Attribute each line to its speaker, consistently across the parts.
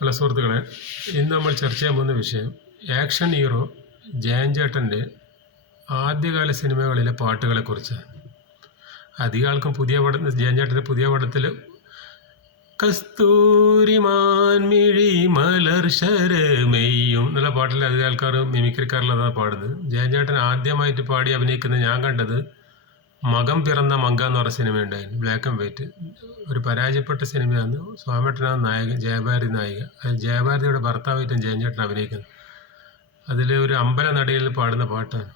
Speaker 1: Hello സുഹൃത്തുക്കളെ ഇന്ന് നമ്മൾ ചർച്ച ചെയ്യാൻ പോകുന്ന വിഷയം ആക്ഷൻ ഹീറോ ജയൻ ചേട്ടന്റെ ആദ്യകാല സിനിമകളിലെ പാട്ടുകളെക്കുറിച്ചാണ്. അധികം ആൾക്കും പുതിയ പടം ജയൻ ചേട്ടന്റെ പുതിയ പടത്തിൽ കസ്തൂരിമാൻ മിഴി മലർ ശരമെയ്യും എന്നുള്ള പാട്ടിൽ അധികം ആൾക്കാർ മിമിക്രിക്കാരിലതാണ് പാടുന്നത്. ജയൻ ചേട്ടൻ ആദ്യമായിട്ട് പാടി അഭിനയിക്കുന്നത് ഞാൻ കണ്ടത് മകം പിറന്ന മങ്ക എന്ന് പറഞ്ഞ സിനിമ ഉണ്ടായിരുന്നു. ബ്ലാക്ക് ആൻഡ് വൈറ്റ് ഒരു പരാജയപ്പെട്ട സിനിമയാണ് സ്വാമേട്ടനാണ് നായകൻ ജയഭാരതി നായിക. അതിൽ ജയഭാരതിയുടെ ഭർത്താവായിട്ടും ജയഞ്ചേട്ടൻ അഭിനയിക്കുന്നത്. അതിൽ ഒരു അമ്പല നടയിൽ പാടുന്ന പാട്ടാണ്.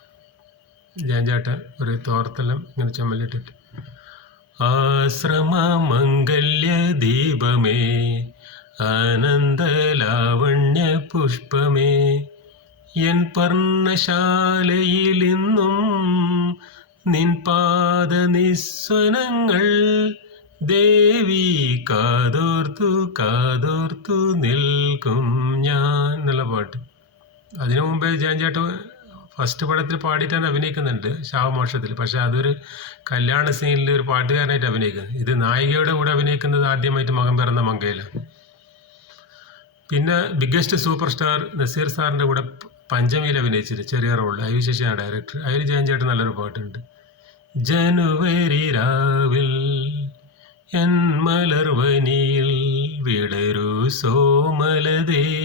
Speaker 1: ജയഞ്ചേട്ടൻ ഒരു തോർത്തെല്ലാം ഇങ്ങനെ ചുമലിട്ടിട്ട്. ആശ്രമ മംഗല്യ ദീപമേ ആനന്ദലാവണ്യ പുഷ്പമേ എൻ പർണശാലയിൽ ഇന്നും നിൻ പാദ നിസ്വനങ്ങൾ ദേവി കാതോർത്തു കാതോർത്തു നിൽക്കും ഞാൻ എന്നുള്ള പാട്ട്. അതിനു മുമ്പേ ജയൻ ചേട്ടൻ ഫസ്റ്റ് പടത്തിൽ പാടിയിട്ടാണ് അഭിനയിക്കുന്നുണ്ട് ശാവമോക്ഷത്തിൽ പക്ഷെ അതൊരു കല്യാണ സീനിൽ ഒരു പാട്ടുകാരനായിട്ട് അഭിനയിക്കുന്നത് ഇത് നായികയുടെ കൂടെ അഭിനയിക്കുന്നത് ആദ്യമായിട്ട് മകൻ പിറന്ന മങ്കയില. പിന്നെ ബിഗ്ഗസ്റ്റ് സൂപ്പർ സ്റ്റാർ നസീർ സാറിന്റെ കൂടെ പഞ്ചമിയിൽ അഭിനയിച്ചിട്ട് ചെറിയ റോളിൽ അതിനുശേഷം ഡയറക്ടർ അതിൽ ജയൻ ചേട്ടൻ നല്ലൊരു പാട്ടുണ്ട്. ജനുവരി രാവിൽ എൻ മലർവനിയിൽ വിടരു സോമലതേ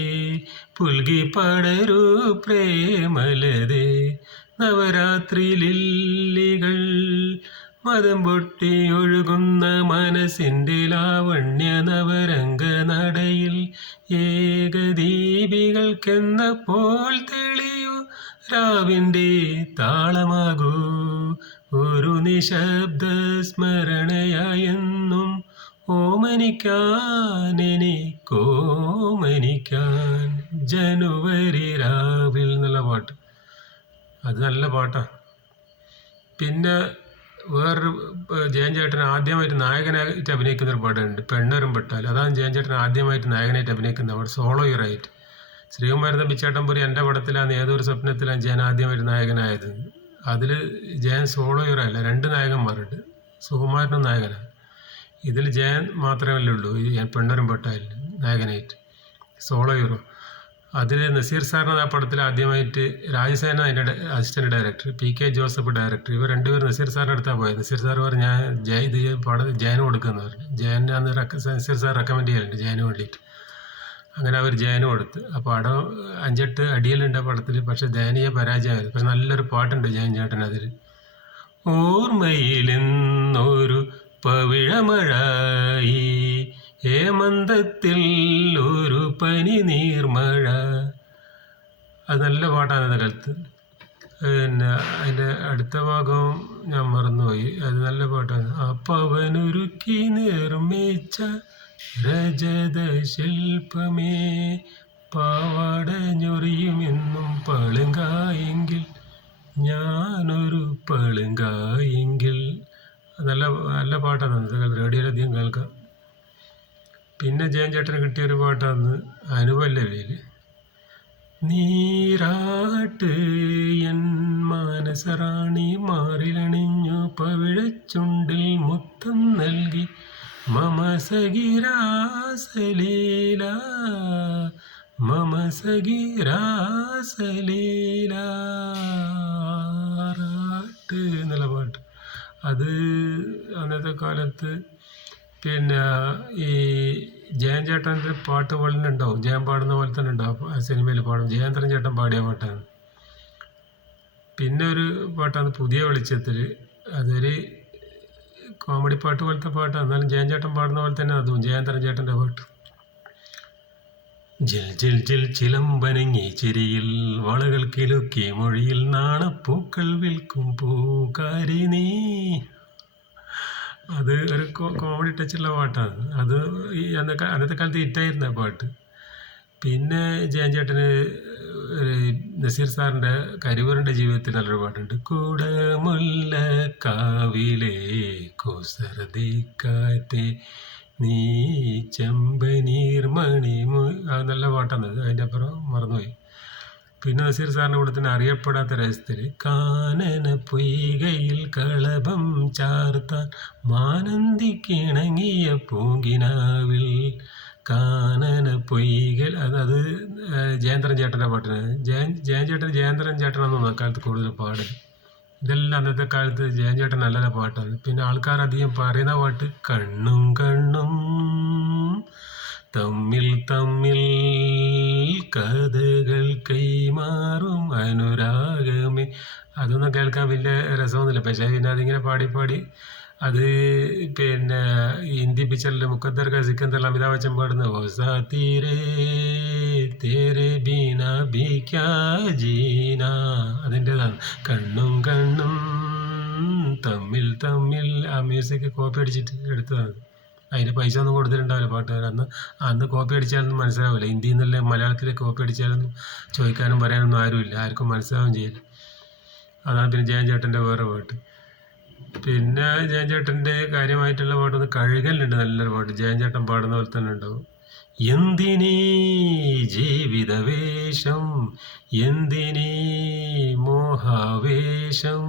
Speaker 1: പുൽകി പടരൂ പ്രേമലതേ. നവരാത്രി ലില്ലികൾ മതം പൊട്ടി ഒഴുകുന്ന മനസ്സിന്റെ ലാവണ്യ നവരംഗ നടയിൽ ഏകദീപികൾക്കെന്ന പോൽ തെളിയൂ രാവിന്റെ താളമാകൂ. ഒരു നിശബ്ദ സ്മരണയായെന്നും ഓമനിക്കാൻ എനിക്കോമനിക്കാൻ ജനുവരി രാവിൽ എന്നുള്ള പാട്ട്. അത് നല്ല പാട്ടാണ് പിന്നെ വേറൊരു ജയൻ ചേട്ടൻ ആദ്യമായിട്ട് നായകനായിട്ട് അഭിനയിക്കുന്ന ഒരു പാട്ടുണ്ട് പെണ്ണരും പെട്ടാൽ. അതാണ് ജയൻ ചേട്ടൻ ആദ്യമായിട്ട് നായകനായിട്ട് അഭിനയിക്കുന്ന അവിടെ സോളോ ഇയറായിട്ട് ശ്രീകുമാരൻ തമ്പിച്ചേട്ടൻപുരി എന്റെ പടത്തിലാണ് ഏതൊരു സ്വപ്നത്തിലാണ് ജയൻ ആദ്യമായിട്ട് നായകനായത്? അതിൽ ജയൻ സോളോ ഹീറോ അല്ല രണ്ട് നായകന്മാരുണ്ട്. സുകുമാരനും നായകനാണ്. ഇതിൽ ജയൻ മാത്രമല്ലേ ഉള്ളൂ ഈ പെണ്ണരും പെട്ടാൽ നായകനായിട്ട്. സോളോ ഹീറോ അതിൽ നസീർ സാറിന് ആ പടത്തിൽ ആദ്യമായിട്ട് രാജസേന അതിന്റെ assistant director P K Joseph director ഇവർ രണ്ടുപേരും നസീർ സാറിന്റെ അടുത്താണ് പോയത്. നസീർ സാർ പറഞ്ഞു ഞാൻ ജയ ഇത് പടം ജയന് കൊടുക്കുന്നവർ ജയൻ അന്ന് നസീർ സാർ റെക്കമെൻഡ് ചെയ്യലുണ്ട് ജയന് വേണ്ടിയിട്ട്. അങ്ങനെ അവർ ജയനം കൊടുത്ത്. അപ്പോൾ പടം അഞ്ചെട്ട് അടിയലുണ്ട് ആ പടത്തിൽ. പക്ഷെ ദയനീയ പരാജയമായിരുന്നു പക്ഷെ നല്ലൊരു പാട്ടുണ്ട് ജയൻ ചേട്ടൻ അതിൽ. ഓർമ്മയിലെന്നൊരു പവിഴമഴായി ഹേമന്തത്തിൽ ഒരു പനി നീർമഴ. അത് നല്ല പാട്ടാണ് അത് കാലത്ത്. പിന്നെ അതിന്റെ അടുത്ത ഭാഗം ഞാൻ മറന്നുപോയി. അത് നല്ല പാട്ടാണ്. അപ്പവനൊരുക്കി നിർമ്മിച്ച രജത ശില്പമേ പാവാട ഞൊറിയുമെന്നും പളുങ്കായെങ്കിൽ ഞാനൊരു പളുങ്കായെങ്കിൽ. നല്ല നല്ല പാട്ടാണ് അന്നത്തെ റേഡിയോയിൽ അധികം കേൾക്കാം. പിന്നെ ജയൻ ചേട്ടന് കിട്ടിയൊരു പാട്ടാണ് അനുപല്ലവയിൽ നീരാട്ട് എൻ മാനസറാണി മാറിലണിഞ്ഞു പവിഴച്ചുണ്ടിൽ മുത്തം നൽകി മമ സഗിരാസലീല മമ സഖിരാസലീലാറാട്ട് എന്നുള്ള പാട്ട്. അത് അന്നത്തെ കാലത്ത് പിന്നെ ഈ ജയൻ ചേട്ടന്റെ പാട്ട് പോലെ തന്നെ ഉണ്ടാവും ജയൻ പാടുന്ന പോലെ തന്നെ ഉണ്ടാവും. സിനിമയിൽ പാടും. ജയേന്ദ്രൻ ചേട്ടൻ പാടിയ പാട്ടാണ്. പിന്നെ ഒരു പാട്ടാണ് പുതിയ വെളിച്ചത്തിൽ. അതൊരു കോമഡി പാട്ട് പോലത്തെ പാട്ടാണ് എന്നാലും ജയൻ ചേട്ടൻ പാടുന്ന പോലെ തന്നെ അതും. ജയേന്ദ്രൻ ചേട്ടന്റെ പാട്ട്. ജിൽ ജിൽ ജിൽ ചിലമ്പനങ്ങി ചിരിയിൽ വളകൾ കിലുക്കി മൊഴിയിൽ നാണപ്പൂക്കൾ വിൽക്കും പൂക്കാരി നീ. അത് ഒരു കോമഡി ടച്ചുള്ള പാട്ടാണ് അത് ഈ അന്നത്തെ അന്നത്തെ കാലത്ത് ഹിറ്റായിരുന്ന പാട്ട്. പിന്നെ ജയൻ ചേട്ടന് നസീർ സാറിന്റെ കരിവറിന്റെ ജീവിതത്തിൽ നല്ലൊരു പാട്ടുണ്ട്. കുടമുല്ല കാവിലെ കുസൃതിക്കാറ്റെ നീ ചമ്പനീർമണി അത് നല്ല പാട്ടാണ് അത്. അതിന്റെ അപ്പുറം മറന്നുപോയി. പിന്നെ നസീർ സാറിന്റെ കൂടെ തന്നെ അറിയപ്പെടാത്ത രഹസ്യത്തിൽ കാനന പൊയ്കയിൽ കളഭം ചാർത്താൻ മാനന്തിക്കിണങ്ങിയ പൂങ്കിനാവിൽ കാനന പൊയ്കൾ അത് അത് ജയേന്ദ്രൻ ചേട്ടന്റെ പാട്ടിന്. ജയൻ ജയൻ ചേട്ടൻ ജയേന്ദ്രൻ ചേട്ടനാണെന്ന് അക്കാലത്ത് കൂടുതൽ പാട്. ഇതെല്ലാം അന്നത്തെ കാലത്ത് ജയൻ ചേട്ടൻ നല്ല നല്ല പാട്ടാണ്. പിന്നെ ആൾക്കാർ അധികം പറയുന്ന പാട്ട് കണ്ണും കണ്ണും തമ്മിൽ തമ്മിൽ കഥകൾ കൈമാറും അനുരാഗമേ. അതൊന്നും കേൾക്കാൻ വലിയ രസമൊന്നുമില്ല. പക്ഷേ പിന്നെ അതിങ്ങനെ പാടി പാടി അത് പിന്നെ ഹിന്ദി പിക്ചറിൽ മുക്കദ്ദർ കാ അമിതാഭ് ബച്ചൻ പാടുന്ന "ഓ സാത്തി രേ തേരെ ബീന ബി ക്യാ ജീന അതിന്റെതാണ്. കണ്ണും കണ്ണും തമ്മിൽ തമ്മിൽ ആ മ്യൂസിക് കോപ്പി അടിച്ചിട്ട് എടുത്തതാണ്. അതിന് പൈസ ഒന്നും കൊടുത്തിട്ടുണ്ടാവില്ല പാട്ടുകാർ. അന്ന് അന്ന് കോപ്പി അടിച്ചാലൊന്നും മനസ്സിലാവില്ല. ഹിന്ദിയിൽ നിന്നല്ല മലയാളത്തിൽ കോപ്പി അടിച്ചാലൊന്നും ചോദിക്കാനും പറയാനൊന്നും ആരുമില്ല. ആർക്കും മനസ്സിലാവുകയും ചെയ്യില്ല. അതാണ് പിന്നെ ജയൻ ചേട്ടന്റെ വേറെ പാട്ട്. പിന്നെ ജയൻ കാര്യമായിട്ടുള്ള പാട്ടൊന്ന് കഴുകലുണ്ട് നല്ലൊരു പാട്ട്. ജയൻ ചേട്ടൻ പാടുന്ന പോലെ തന്നെ ഉണ്ടാവും. എന്തിനീ ജീവിതവേഷം എന്തിനീ മോഹാവേശം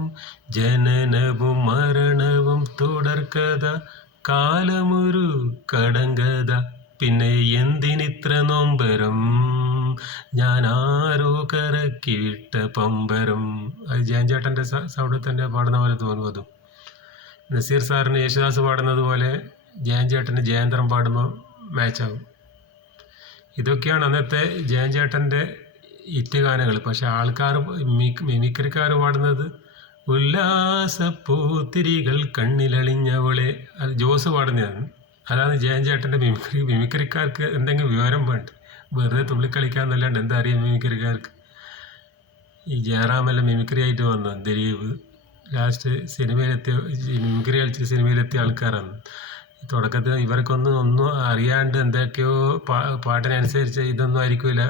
Speaker 1: ജനനവും മരണവും തുടർക്കഥ കാലമൊരു കടങ്കഥ പിന്നെ എന്തിനിത്ര നൊമ്പരം ഞാൻ ആരോ കറക്കി വിട്ട പമ്പരം. അത് ജയൻ സൗണ്ടിൽ തന്നെ പാടുന്ന പോലെ തോന്നും അതും. നസീർ സാറിന് യേശുദാസ് പാടുന്നത് പോലെ ജയൻ ചേട്ടന് പാടുമ്പോൾ മാച്ചാവും. ഇതൊക്കെയാണ് അന്നത്തെ ജയൻ ചേട്ടന്റെ ഹിറ്റ് ഗാനങ്ങൾ. പക്ഷെ ആൾക്കാർ മിമിക്രിക്കാർ പാടുന്നത് ഉല്ലാസപ്പൂത്തിരികൾ കണ്ണിലളിഞ്ഞവളെ. അത് ജോസ് പാടുന്നതാണ്. അതാണ് ജയൻ ചേട്ടന്റെ മിമിക്രി മിമിക്രിക്കാർക്ക് എന്തെങ്കിലും വിവരം വേണ്ട? വെറുതെ തുള്ളിക്കളിക്കാന്നല്ലാണ്ട് എന്താ അറിയാം മിമിക്രിക്കാർക്ക്? ഈ ജയറാമെല്ലാം മിമിക്രി ആയിട്ട് വന്നു? ദിലീപ് ലാസ്റ്റ് സിനിമയിലെത്തിയ മിമിക്രി കളിച്ച് സിനിമയിലെത്തിയ ആൾക്കാരാണ്. തുടക്കത്തിൽ ഇവർക്കൊന്നും ഒന്നും അറിയാണ്ട് എന്തൊക്കെയോ പാ പാട്ടിനനുസരിച്ച് ഇതൊന്നും ആയിരിക്കില്ല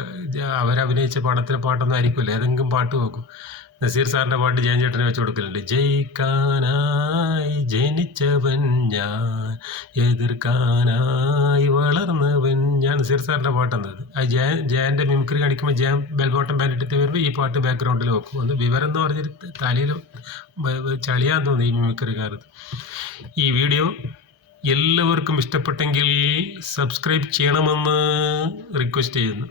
Speaker 1: അവരഭിനയിച്ച പടത്തിലെ പാട്ടൊന്നും ആയിരിക്കില്ല ഏതെങ്കിലും പാട്ട് വെക്കും. നസീർ സാറിന്റെ പാട്ട് ജയൻ ചേട്ടനെ വെച്ച് കൊടുക്കലുണ്ട്. ജയിക്കാനായി ജനിച്ചവൻ ഞാൻ എതിർക്കാനായി വളർന്നവൻ ഞാൻ. നസീർ സാറിന്റെ പാട്ടെന്നത് ആ ജയൻ ജയന്റെ മിമിക്രി കാണിക്കുമ്പോൾ ജയൻ ബെൽബോട്ടം ഇട്ടിട്ട് വരുമ്പോൾ ഈ പാട്ട് ബാക്ക്ഗ്രൗണ്ടിൽ വെക്കും. ഒന്ന് വിവരം എന്ന് പറഞ്ഞിട്ട് തലയിൽ ചളിയാൻ തോന്നി ഈ മിമിക്രിക്കാരത്. ഈ വീഡിയോ എല്ലാവർക്കും ഇഷ്ടപ്പെട്ടെങ്കിൽ സബ്സ്ക്രൈബ് ചെയ്യണമെന്ന് റിക്വസ്റ്റ് ചെയ്യുന്നു.